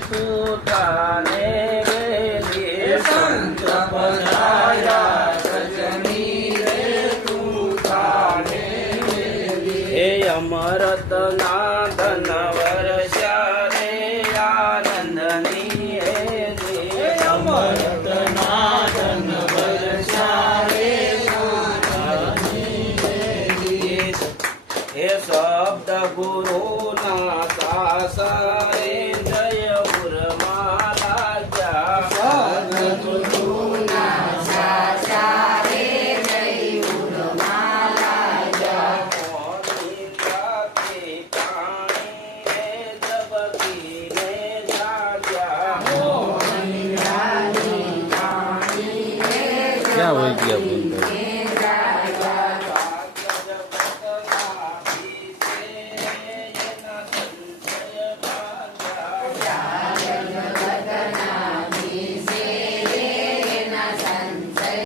તું તાને વેલી સંત પધાર્યા રજની રે તું તાને વેલી હે અમરત નાદન વર્ષા રે આનંદની હેલી અમરત નાદન વર્ષા રે हे शब्द गुरु ना सासारे जय उर्माला जा शब्द गुरु ना सासारे जय उर्माला जा मोनी जाते पानी जबकी ने जाग्या मोनी जाते पानी क्या हो गया